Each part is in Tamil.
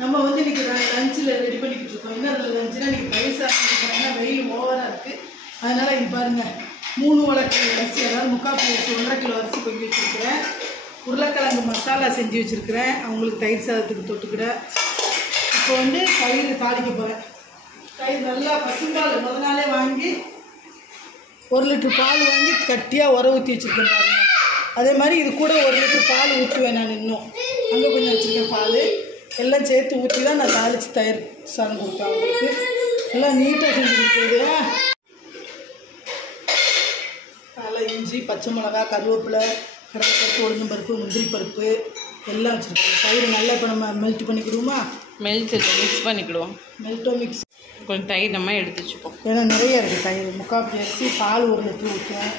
நம்ம வந்து இன்றைக்கி லஞ்சில் ரெடி பண்ணிக்கிட்டு இருக்கோம். என்ன லஞ்சுனா இன்றைக்கி தயிர் சாதம் கொடுக்குறோம். ஏன்னா வெயில் ஓவராக இருக்குது. அதனால் இது பாருங்கள் 3 வழக்கு அரிசி, அதாவது 3/4 கிலோ 1.5 கிலோ அரிசி கொஞ்சம் வச்சுருக்கிறேன். உருளைக்கிழங்கு மசாலா செஞ்சு வச்சுருக்கிறேன், அவங்களுக்கு தயிர் சாதத்துக்கு தொட்டுக்கிறேன். இப்போ வந்து தயிர் தாளிக்க போகிறேன். தயிர் நல்லா பசும்பால் முத நாளே வாங்கி 1 லிட்டர் பால் வாங்கி கட்டியாக உர ஊற்றி வச்சுருக்கேன் பாருங்கள். அதே மாதிரி இது கூட 1 லிட்டர் பால் ஊற்றுவேன். நான் இன்னும் அங்கே கொஞ்சம் வச்சுருக்கேன் பால். எல்லாம் சேர்த்து ஊற்றி தான் நான் தாளித்து தயிர் சாதம் கொடுப்பேன் அவங்களுக்கு. எல்லாம் நீட்டாக செஞ்சு கொடுக்குறது. அதில் இஞ்சி, பச்சை மிளகா, கருவேப்பிலை, கடலைப்பருப்பு, உளுந்தம்பருப்பு, முந்திரி பருப்பு எல்லாம் வச்சுருக்கோம். தயிர் நல்லா இப்போ நம்ம மெல்ட் பண்ணிக்கிடுவோமா? மிக்ஸ் பண்ணிக்கிடுவோம். மிக்ஸ் கொஞ்சம் தயிர் நம்ம எடுத்து வச்சுப்போம். ஏன்னா நிறைய இருக்குது தயிர். 3/4 கிலோ அரிசி, பால் 1 லிட்டர் ஊற்றுவேன்.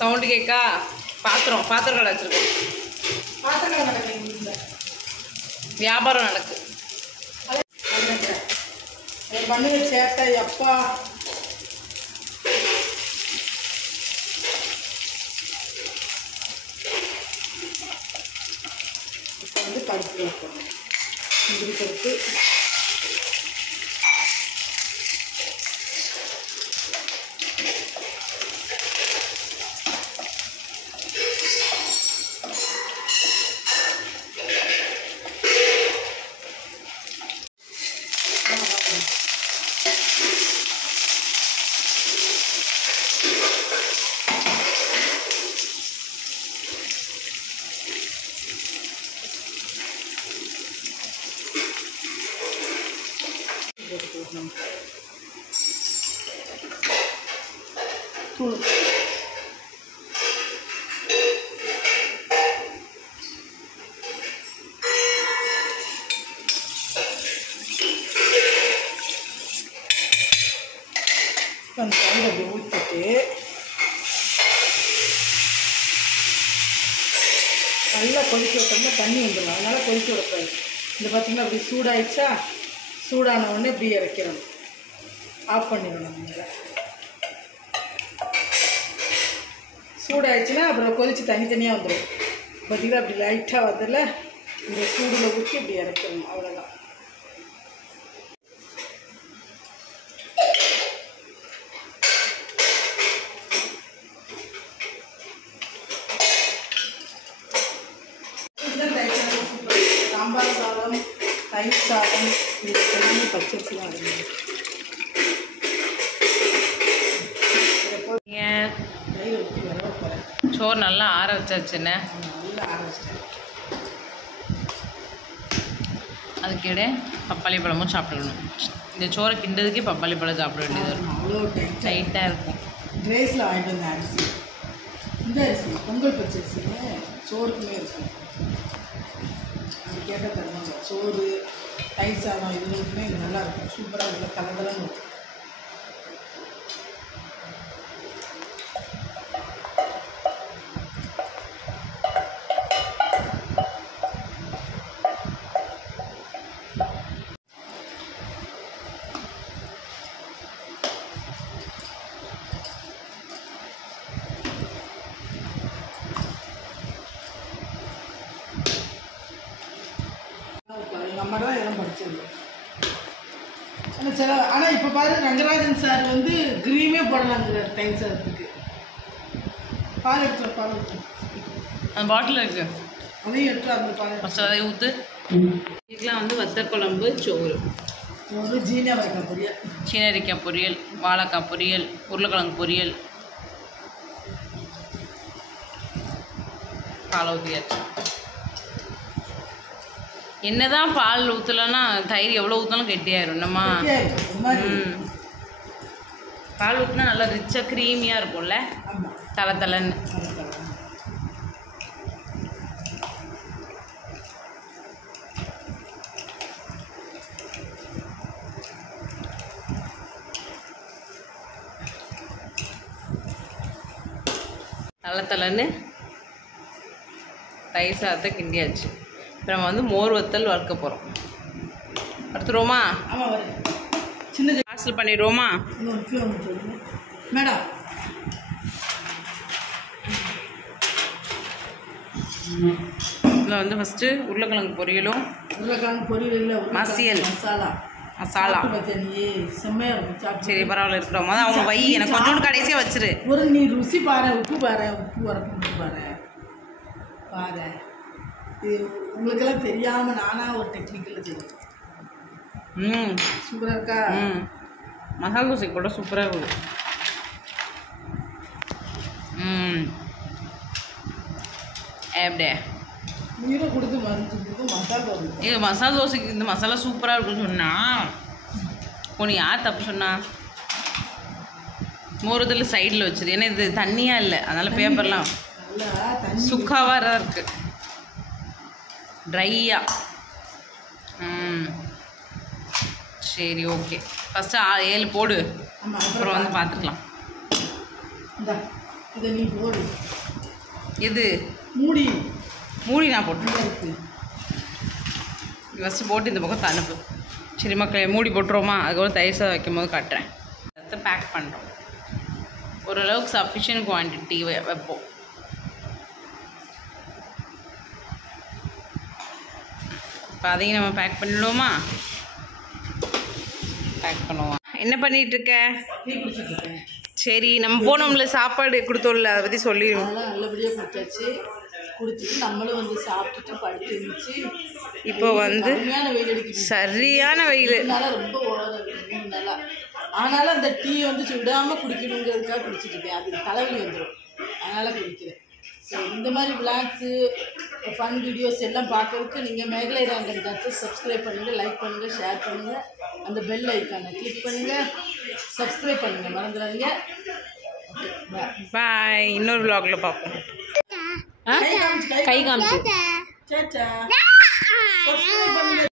சவுண்டு கேட்கா? பாத்திரம் கடை வச்சுருக்கோம். பாத்திரம் நடக்கு எங்கள் வீட்டில் வியாபாரம் நடக்கு. பண்ணுங்க சேட்டை அப்பா. இப்போ வந்து பருப்பு வைப்போம். முந்திரி பருப்பு, தூள், அந்த தயிர் அப்படி ஊற்றிட்டு நல்லா கொதிக்க விட்டோம்னா தண்ணி வந்துடும். அதனால் கொதிக்க விடக்கூடாது. இந்த பார்த்திங்கன்னா அப்படி சூடாயிடுச்சா? சூடான உடனே இப்படி இறக்கிறணும். ஆஃப் பண்ணிடணும். இதை சூடாயிடுச்சுன்னா அப்புறம் கொதித்து தனித்தனியாக வந்துடும். பார்த்திங்கன்னா அப்படி லைட்டாக வந்ததில் இந்த சூடில் ஊற்றி இப்படி இறக்கணும். அவ்வளோதான். சாம்பார் சாதம், தயிர் சாதம், இது எல்லாமே பச்சரிசி தான். சோறு நல்லா ஆற வச்சாச்சுன்னு நல்லா ஆற வச்சிட்டேன். அதுக்கிടെ பப்பாளி பழமும் சாப்பிடணும். இந்த சோறை கிண்டதுக்கே பப்பாளி பழம் சாப்பிட வேண்டியது இருக்கும். அவ்வளோ டைட்டாக இருக்கும். ட்ரேஸில் வாங்கிட்டு வந்த அரிசி, இந்த அரிசி பொங்கல் பச்சரிசி சோறுக்குமே இருக்கும். அது கேட்ட தருவாங்க. சோறு, தயிர் சாதம் இதுகளுக்குமே இது நல்லாயிருக்கும். சூப்பராக நல்லா கலகலன்னு இருக்கும். எங்கள் அம்மா தான் இதெல்லாம் படித்தது. ஆனால் சில ஆனால் இப்போ பாரு ரங்கராஜன் சார் வந்து கிரீமே போடலாங்கிறார் தயிர் சாதத்துக்கு. பால் எடுத்துரும், பால் எடுத்துரும். அந்த பாட்டில் இருக்குது, அதையும் எடுத்து அந்த பால் ஃபஸ்ட்டு அதை ஊற்று. இதுக்கெலாம் வந்து வத்தல் குழம்பு, சோறு, ஒரு ஜீனியாவரைக்காய் பொரியல், சீனரிக்காய் பொரியல், வாழைக்காய் பொரியல், உருளைக்கிழங்கு பொரியல், பால் ஊற்றியாச்சு. என்னதான் பால் ஊற்றலன்னா தயிர் எவ்வளோ ஊற்றினாலும் கெட்டியாயிரும் என்னம்மா. பால் ஊற்றினா நல்லா ரிச்சாக க்ரீமியாக இருக்கும்ல, தலை தலைன்னு. தலை தலைன்னு தயிர் சாதத்தை கிண்டியாச்சு. இப்போ நம்ம வந்து மோர் வத்தல் வறுக்க போகிறோம். வறுத்துருவோமா? சின்ன பார்சல் பண்ணிடுவோமா? மேடம் இதில் வந்து ஃபஸ்ட்டு உருளைக்கிழங்கு பொரியலும் மசியல் மசாலா. செம்மையா இருக்கும். சரி பரவாயில்ல இருக்கட்டும். மொதல் அவங்க வை, எனக்கு கொஞ்சோண்டு கடைசியாக வச்சிரு. ஒரு நீ ருசி பாரு, உப்பு பாரு, உப்பு வரப்பு பாரு பாரு. இது உங்களுக்கெல்லாம் தெரியாமல் நானாக ஒரு டெக்னிக்கில் தெரியும். சூப்பராக இருக்கா? மசாலா தோசைக்கு கூட சூப்பராக இருக்குது. எப்படியே உயிரை கொடுத்து மறைச்சிட்டு மசாலா தோசை. இது மசாலா தோசைக்கு இந்த மசாலா சூப்பராக இருக்குன்னு சொன்னா உனக்கு யார் தப்பு சொன்னா? மோரத்தில் சைடில் வச்சிரு. ஏன்னா இது தண்ணியாக இல்லை, அதனால் பேப்பர்லாம் சுக்காவாக தான் இருக்குது, ட்ரையாக. சரி ஓகே, ஃபஸ்ட்டு 7 போடு, அப்புறம் வந்து பார்த்துக்கலாம். இதை நீ போடு. எது மூடி மூடி நான் போட்டு ஃபஸ்ட்டு போட்டு இந்த பக்கம் அனுப்பு. சரி மக்களே, மூடி போட்டுருவோமா? அதுக்கப்புறம் தயிர் சாதம் வைக்கும் போது காட்டுறேன். அதை பேக் பண்ணுறோம். ஓரளவுக்கு சஃபிஷியன்ட் குவான்டிட்டி வைப்போம். இப்போ அதையும் நம்ம பேக் பண்ணிடுவோமா? பேக் பண்ணுவோம். என்ன பண்ணிகிட்ருக்க? சரி, நம்ம போனோம்ல சாப்பாடு கொடுத்தோம்ல, அதை பற்றி சொல்லிடுவோம். அதெல்லாம் நல்லபடியாக கொடுத்தாச்சு. கொடுத்துட்டு நம்மளும் வந்து சாப்பிட்டுட்டு படுத்து இருந்துச்சு. இப்போ வந்து வெயில் அடிக்குது, சரியான வெயில். ரொம்ப ஓவராக இருக்குது 3 நாளாக. ஆனாலும் அந்த டீ வந்து சுடாமல் குடிக்கணுங்கிறதுக்காக குடிச்சிட்டு இருக்கேன். அது தலைவலி வந்துடும், அதனால் குடிக்கிறேன். ஸோ இந்த மாதிரி விளாக்ஸு ஃபன் வீடியோஸ் எல்லாம் பார்க்கறதுக்கு நீங்கள் மேகலை ரங்கன் டாக்டர் சப்ஸ்கிரைப் பண்ணுங்கள், லைக் பண்ணுங்கள், ஷேர் பண்ணுங்கள், அந்த பெல் ஐக்கானை கிளிக் பண்ணுங்கள், சப்ஸ்கிரைப் பண்ணுங்கள், மறந்துடாதீங்க. பாய். இன்னொரு vlogல பார்ப்போம். கை காமிச்சு. சப்ஸ்கிரைப் பண்ணுங்க.